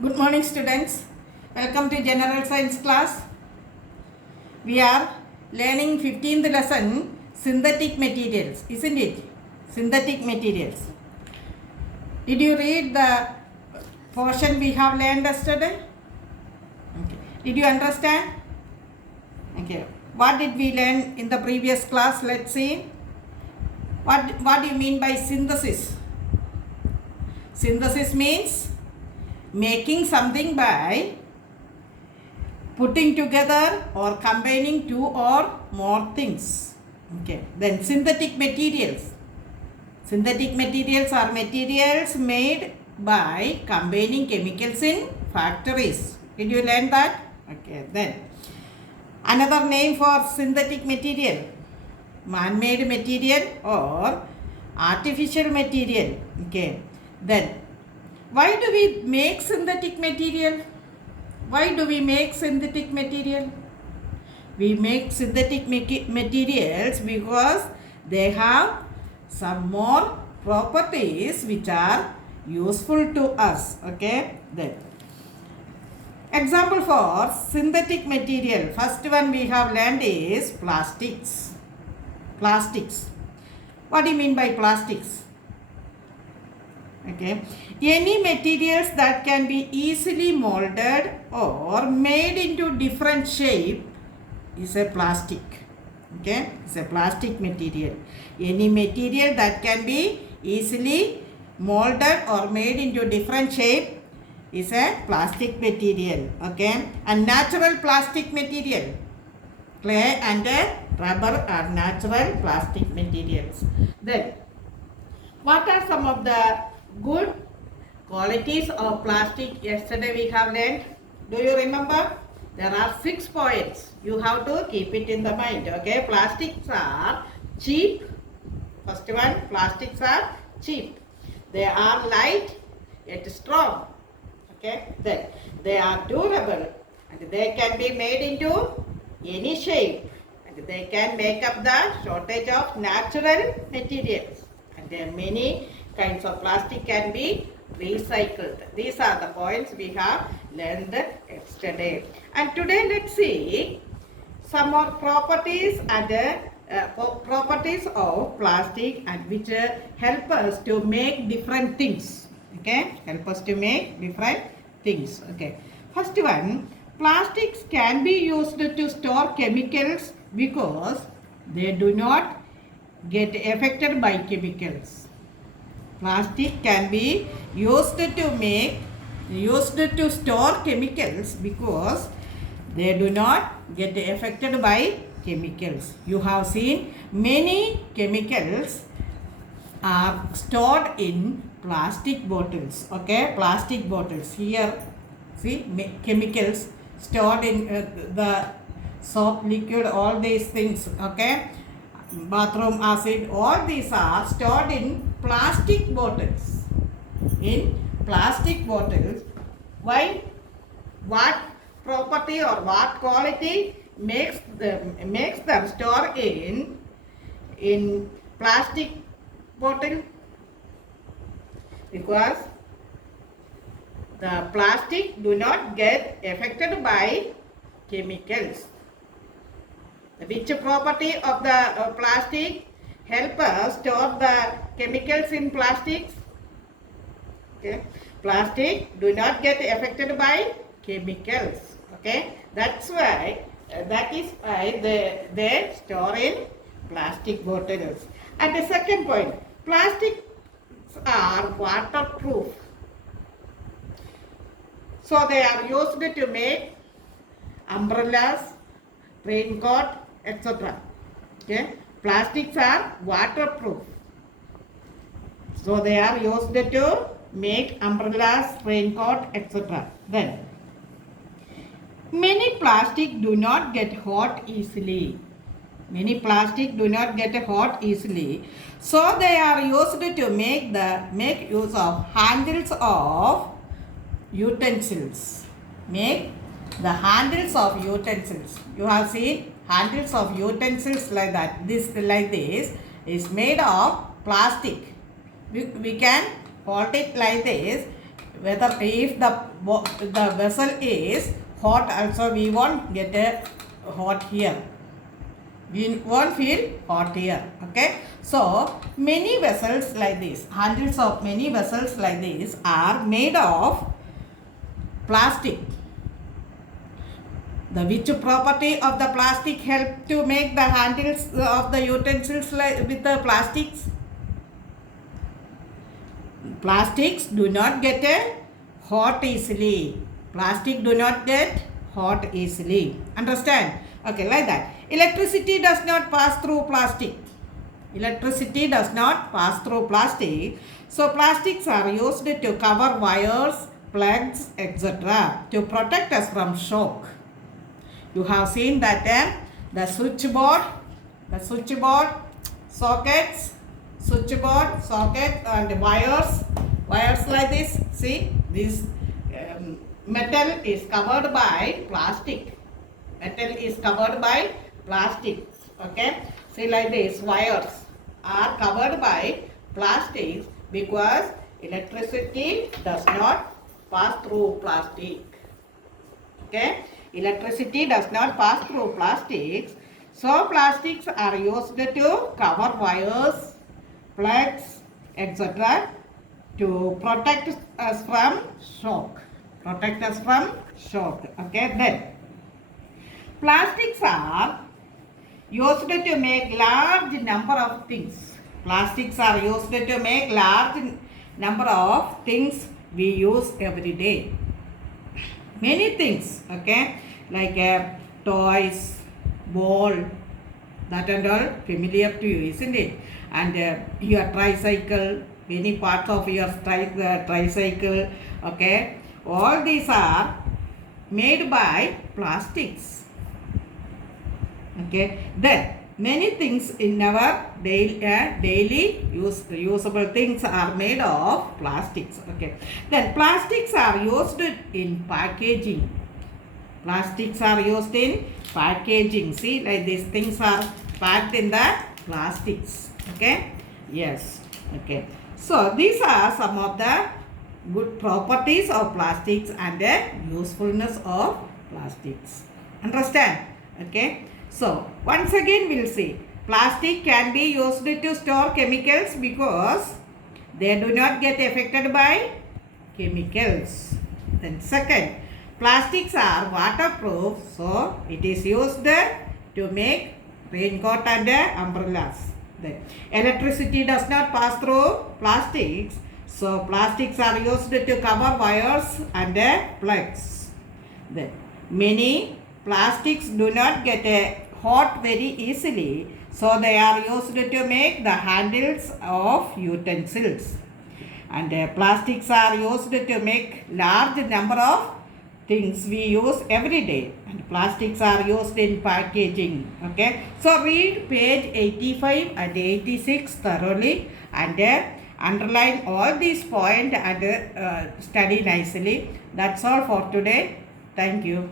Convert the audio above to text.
Good morning, students. Welcome to General Science class. We are learning 15th lesson, synthetic materials, isn't it? Synthetic materials. Did you read the portion we have learned yesterday? Okay. Did you understand? Okay. What did we learn in the previous class? Let's see. What do you mean by synthesis? Synthesis means making something by putting together or combining two or more things. Okay. Then synthetic materials. Synthetic materials are materials made by combining chemicals in factories. Did you learn that? Okay. Then another name for synthetic material, man-made material or artificial material. Okay. Then why do we make synthetic material? Why do we make synthetic material? We make synthetic materials because they have some more properties which are useful to us. Okay. Then example for synthetic material. First one we have learned is plastics. Plastics. What do you mean by plastics? Okay. Any materials that can be easily molded or made into different shape is a plastic. Okay. It's a plastic material. Any material that can be easily molded or made into different shape is a plastic material. Okay. And natural plastic material. Clay and rubber are natural plastic materials. Then what are some of the good qualities of plastic? Yesterday we have learned. Do you remember? There are 6 points. You have to keep it in the mind. Okay. Plastics are cheap. First one, plastics are cheap. They are light yet strong. Okay. Then they are durable and they can be made into any shape and they can make up the shortage of natural materials. And there are many kinds of plastic can be recycled. These are the points we have learned yesterday. And today let's see some more properties and properties of plastic and which help us to make different things. Okay, help us to make different things. Okay, first one, plastics can be used to store chemicals because they do not get affected by chemicals. Plastic can be used to store chemicals because they do not get affected by chemicals. You have seen many chemicals are stored in plastic bottles. Okay, plastic bottles. Here, see chemicals stored in the soap liquid, all these things. Okay, bathroom acid, all these are stored in plastic bottles. In plastic bottles. Why? What property or what quality makes them store in plastic bottle? Because the plastic do not get affected by chemicals. Which property of the plastic help us store the chemicals in plastics? Okay. Plastic do not get affected by chemicals. Okay. That is why they store in plastic bottles. And the second point, plastics are waterproof. So they are used to make umbrellas, raincoat, etc. Okay. Plastics are waterproof. So they are used to make umbrellas, raincoat, etc. Then many plastic do not get hot easily. Many plastic do not get hot easily. So they are used to make use of handles of utensils. Make the handles of utensils. You have seen handles of utensils like that. This is made of plastic. We can hold it like this. whether if the vessel is hot also, we won't get a hot here. We won't feel hot here. Okay. So many vessels like this, handles of many vessels like this are made of plastic. The which property of the plastic help to make the handles of the utensils with the plastics? Plastics do not get hot easily. Plastic do not get hot easily. Understand? Okay, like that. Electricity does not pass through plastic. Electricity does not pass through plastic. So plastics are used to cover wires, plugs, etc. to protect us from shock. You have seen that the switchboard, sockets, and wires like this. See, this metal is covered by plastic. Metal is covered by plastic. Okay. See, like this, wires are covered by plastic because electricity does not pass through plastic. Okay. Electricity does not pass through plastics. So plastics are used to cover wires, plugs, etc. to protect us from shock. Protect us from shock. Okay. Then plastics are used to make large number of things. Plastics are used to make large number of things we use every day. Many things, okay, like toys, ball, that and all familiar to you, isn't it? And your tricycle, many parts of your tricycle, okay, all these are made by plastics. Okay, then many things in our daily usable things are made of plastics. Okay, then plastics are used in packaging. Plastics are used in packaging. See, like these things are packed in the plastics. Okay, yes. Okay, so these are some of the good properties of plastics and the usefulness of plastics. Understand? Okay. So, once again we'll see. Plastic can be used to store chemicals because they do not get affected by chemicals. Then second, plastics are waterproof, so it is used to make raincoat and umbrellas. Then electricity does not pass through plastics, so plastics are used to cover wires and plugs. Then many plastics do not get hot very easily, so they are used to make the handles of utensils. And plastics are used to make large number of things we use every day. And plastics are used in packaging. Okay. So read page 85 and 86 thoroughly and underline all these points and study nicely. That's all for today. Thank you.